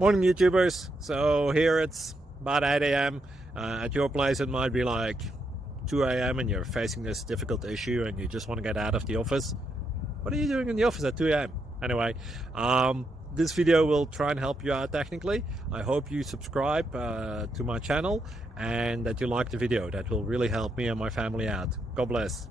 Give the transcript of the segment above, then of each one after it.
Morning YouTubers. So here it's about 8 a.m. At your place it might be like 2 a.m. and you're facing this difficult issue and you just want to get out of the office. What are you doing in the office at 2 a.m.? Anyway, this video will try and help you out technically. I hope you subscribe to my channel and that you like the video. That will really help me and my family out. God bless.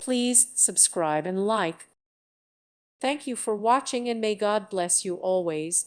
Please subscribe and like. Thank you for watching and may God bless you always.